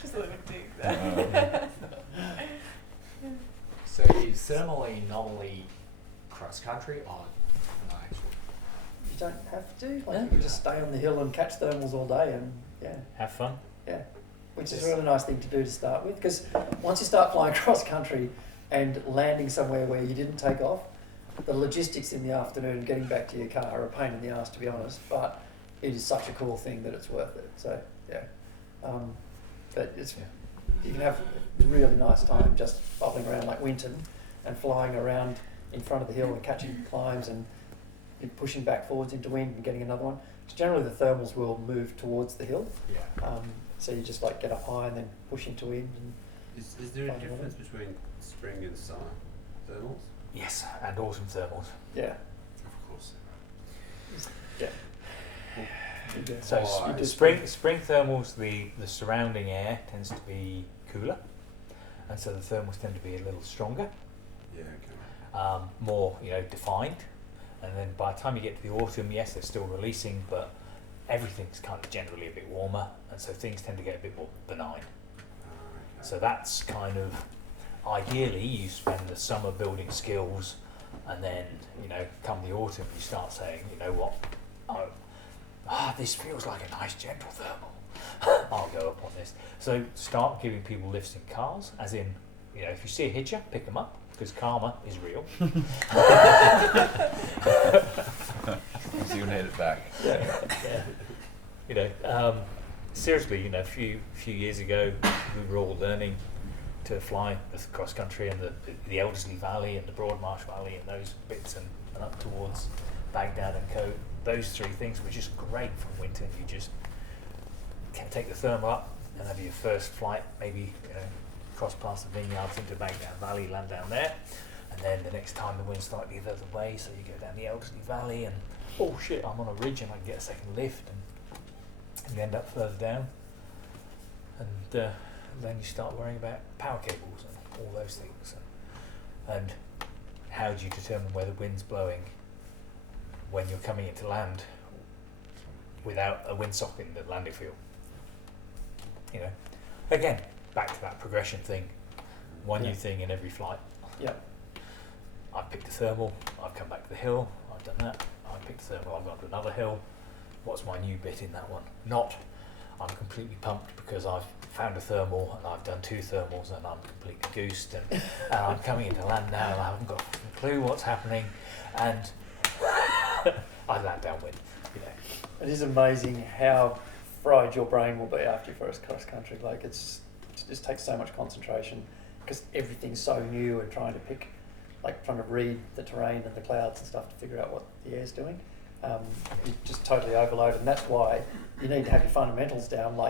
Just a little dig there. So is Termalling normally cross country or no actually? You don't have to. You can just stay on the hill and catch thermals all day and Have fun. which is a really nice thing to do to start with, because once you start flying cross country and landing somewhere where you didn't take off, the logistics in the afternoon and getting back to your car are a pain in the ass, to be honest, but it is such a cool thing that it's worth it. So but you can have a really nice time just bubbling around like Winton and flying around in front of the hill and catching climbs and pushing back forwards into wind and getting another one. Because generally the thermals will move towards the hill. So you just like get up high and then push into wind. And is there a difference between spring and summer thermals? Yes, and autumn thermals. Yeah. Of course. Yeah. So spring thermals, the surrounding air tends to be cooler, and so the thermals tend to be a little stronger. Yeah. Okay. More defined, and then by the time you get to the autumn, yes, they're still releasing, but everything's kind of generally a bit warmer, and so things tend to get a bit more benign. Okay. So that's kind of ideally you spend the summer building skills, and then come the autumn you start saying, you know what, this feels like a nice gentle thermal. I'll go up on this. So start giving people lifts in cars, as in, if you see a hitcher, pick them up, because karma is real. So you can hit it back. Seriously, a few years ago, we were all learning to fly the cross country and the Elderslie Valley and the Broadmarsh Valley and those bits and up towards Baghdad and Co. Those three things were just great from winter. You just can take the thermal up and have your first flight, maybe cross past the vineyards into Baghdad Valley, land down there, and then the next time the wind's slightly the other way, so you go down the Elderslie Valley and oh shit, I'm on a ridge and I can get a second lift, and you end up further down, and then you start worrying about power cables and all those things, and how do you determine where the wind's blowing when you're coming into land without a windsock in the landing field? Again, back to that progression thing. One new thing in every flight. Yeah. I've picked a thermal, I've come back to the hill, I've done that, I've picked a thermal, I've gone to another hill. What's my new bit in that one? Not, I'm completely pumped because I've found a thermal and I've done 2 thermals and I'm completely goosed and I'm coming into land now and I haven't got a clue what's happening, and I land downwind. It is amazing how fried your brain will be after your first cross country. Like it just takes so much concentration because everything's so new and trying to read the terrain and the clouds and stuff to figure out what the air's doing. You just totally overload, and that's why you need to have your fundamentals down,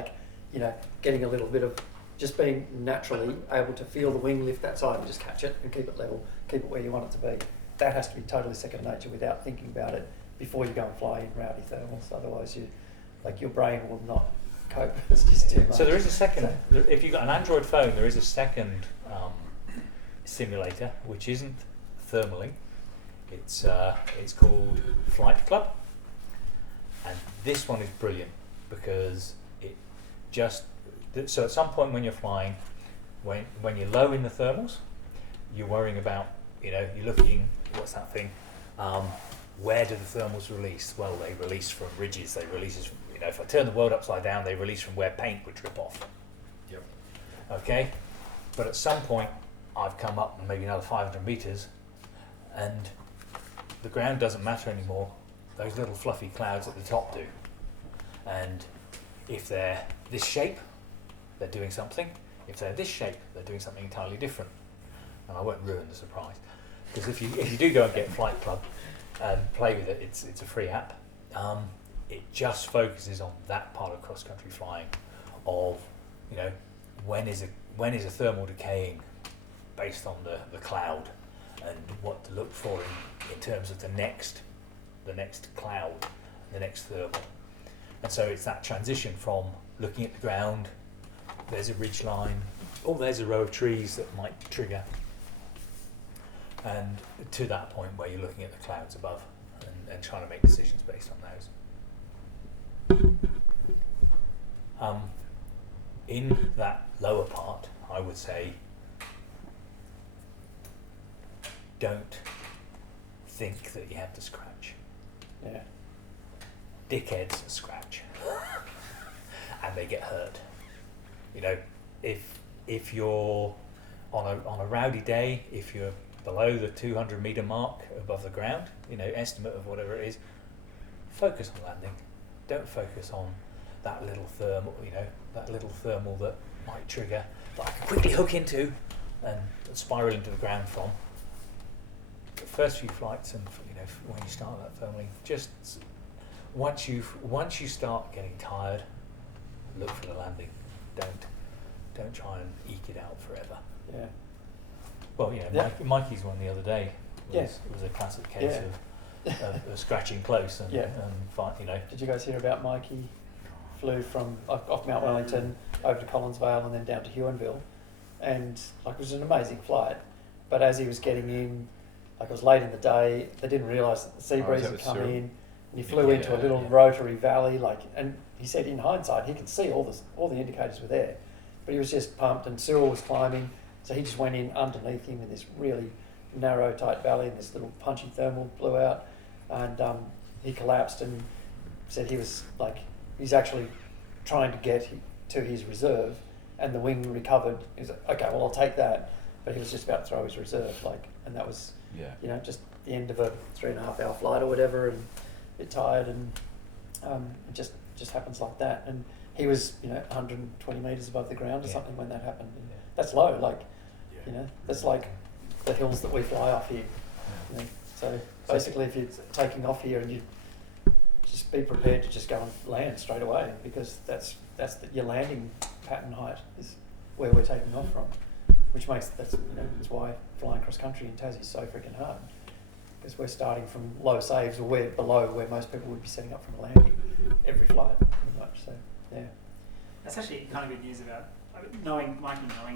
getting a little bit of just being naturally able to feel the wing lift that side and just catch it and keep it level, keep it where you want it to be. That has to be totally second nature without thinking about it before you go and fly in rowdy thermals. Otherwise, your brain will not cope. It's just too much. So there is a second. If you've got an Android phone, there is a second simulator which isn't Termalling. It's called Flight Club, and this one is brilliant because so at some point when you're flying, when you're low in the thermals, you're worrying about you're looking, what's that thing? Where do the thermals release? Well, they release from ridges. They release from, if I turn the world upside down, they release from where paint would drip off. Yep. Okay, but at some point, I've come up maybe another 500 meters, and the ground doesn't matter anymore. Those little fluffy clouds at the top do. And if they're this shape, they're doing something. If they're this shape, they're doing something entirely different. And I won't ruin the surprise, because if you do go and get Flight Club and play with it, it's a free app. It just focuses on that part of cross country flying, of when is a thermal decaying based on the cloud, and what to look for in terms of the next cloud, the next thermal. And so it's that transition from looking at the ground, there's a ridge line, there's a row of trees that might trigger, and to that point where you're looking at the clouds above and trying to make decisions based on those. in that lower part, I would say, don't think that you have to scratch. Yeah. Dickheads scratch, and they get hurt. You know, if you're on a rowdy day, if you're below the 200 meter mark above the ground, you know, estimate of whatever it is, focus on landing. Don't focus on that little thermal, you know, that little thermal that might trigger, that I can quickly hook into and spiral into the ground from. The first few flights, and you know, when you start that thermaling, just once you start getting tired, look for the landing. Don't try and eke it out forever. Yeah. Well, yeah, Yeah. Mikey's one the other day Yeah. was a classic case Yeah. of scratching close and, Yeah. and fight, you know. Did you guys hear about Mikey? Flew from off Mount Wellington over to Collinsvale and then down to Huonville, and like it was an amazing flight. But as he was getting in, like it was late in the day, they didn't realise that the sea breeze had come in, and he flew into a little rotary valley. Like, and he said in hindsight he could see all the indicators were there, but he was just pumped. And Cyril was climbing, so he just went in underneath him in this really narrow, tight valley, and this little punchy thermal blew out, and he collapsed. And said he was like, he's actually trying to get to his reserve, and the wing recovered. He was like, okay, well I'll take that, but he was just about to throw his reserve, like, and that was, you know, just the end of a 3.5 hour flight or whatever, and a bit tired, and it just happens like that. And he was, you know, 120 metres above the ground or something when that happened. And that's low, like, you know, that's like the hills that we fly off here. You know? So basically, if you're taking off here, and you just be prepared to just go and land straight away, because that's your landing pattern height is where we're taking off from, which makes that's why flying cross country in Tassie is so freaking hard, because we're starting from low saves, or we're below where most people would be setting up from a landing every flight pretty much. So yeah, that's actually kind of good news about knowing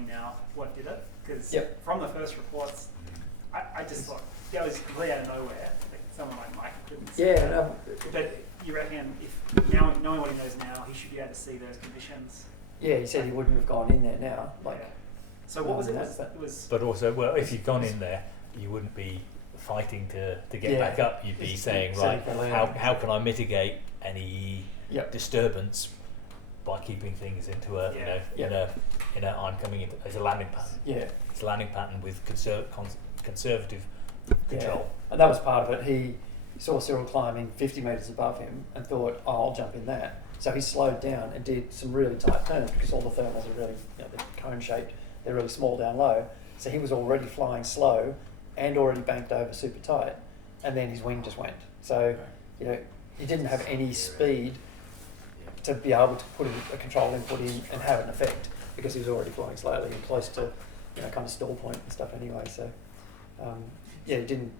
now what did it, because from the first reports, I just thought that was completely out of nowhere. Like someone like Mike couldn't see that. But you reckon if now knowing what he knows now, he should be able to see those conditions? Yeah, he said he wouldn't have gone in there now. Like, so what was it? It was. But also, well, if you'd gone in there, you wouldn't be fighting to get back up. You'd be saying, right, how can I mitigate any disturbance by keeping things into a in a I'm coming into as a landing pattern. Yeah, it's a landing pattern with conservative control. And that was part of it. He saw Cyril climbing 50 metres above him and thought, oh, I'll jump in that. So he slowed down and did some really tight turns, because all the thermals are really, you know, they're cone shaped, they're really small down low. So he was already flying slow and already banked over super tight, and then his wing just went. So, you know, he didn't have any speed to be able to put a control input in and have an effect, because he was already flying slowly and close to, you know, kind of stall point and stuff anyway. So, he didn't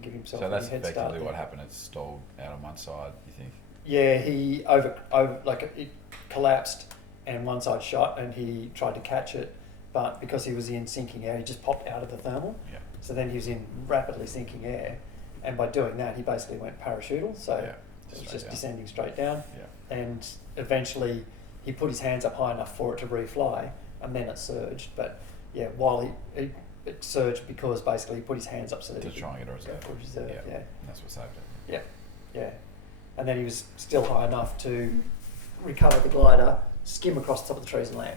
give himself So any that's head start. effectively what happened. It stalled out on one side, you think? Yeah, he over like it collapsed and one side shot, and he tried to catch it, but because he was in sinking air, he just popped out of the thermal. Yeah. So then he was in rapidly sinking air, and by doing that, he basically went parachutal. So it was just descending straight down. Yeah. And eventually, he put his hands up high enough for it to refly, and then it surged. But yeah, while it surged because basically he put his hands up so that To he try and could get a reserve. go for reserve. Yeah. That's what saved it. Yeah. And then he was still high enough to recover the glider, skim across the top of the trees and land.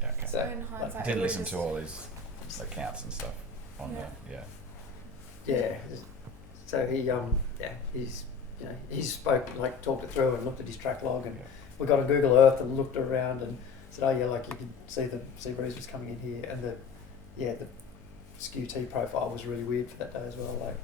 Yeah, okay. So, in hindsight, Did it was listen to all these accounts and stuff on yeah. So he he spoke, like, talked it through and looked at his track log, and we got on Google Earth and looked around and said, oh yeah, like you could see the sea breeze was coming in here, and the skew T profile was really weird for that day as well. Like,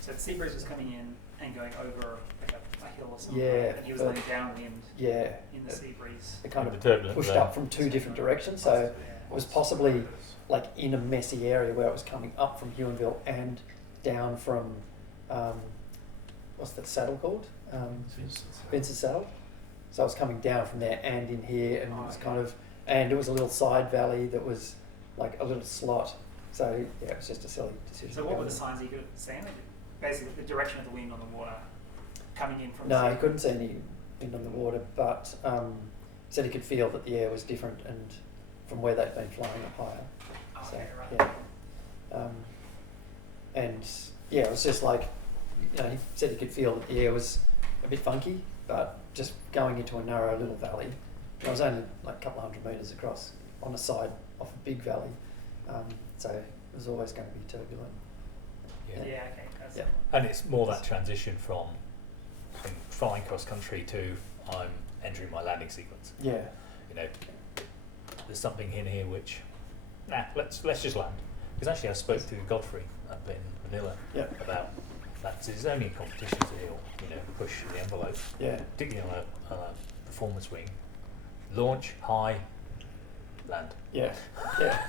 So the sea breeze was coming in and going over like a hill or something. Yeah, And he was laying downwind. Yeah. In the sea breeze. It kind of turbulent pushed zone. up from two different directions, so it was possibly like in a messy area where it was coming up from Huonville and down from what's that saddle called? Vincent's Saddle. So I was coming down from there and in here, and it was kind of, and it was a little side valley that was like a little slot. So yeah, it was just a silly decision. So what were the signs he could see? Basically, the direction of the wind on the water coming in from. No, he couldn't see any wind on the water, but said he could feel that the air was different and from where they'd been flying up higher. Oh, So, okay, right. yeah. And yeah, it was just like, you know, he said he could feel that the air was a bit funky, but just going into a narrow little valley, it was only like a couple of 100 metres across on a side of a big valley, so it was always going to be turbulent. Yeah, okay. That's Yeah. And it's more that transition from flying cross country to I'm entering my landing sequence. Yeah. You know, there's something in here which, let's just land. Because actually I spoke to Godfrey up in Manila Yeah. about that. 'Cause it's only in competitions that he'll, you know, push the envelope, Yeah. particularly on a performance wing. Launch, high, land. Yeah. Yeah.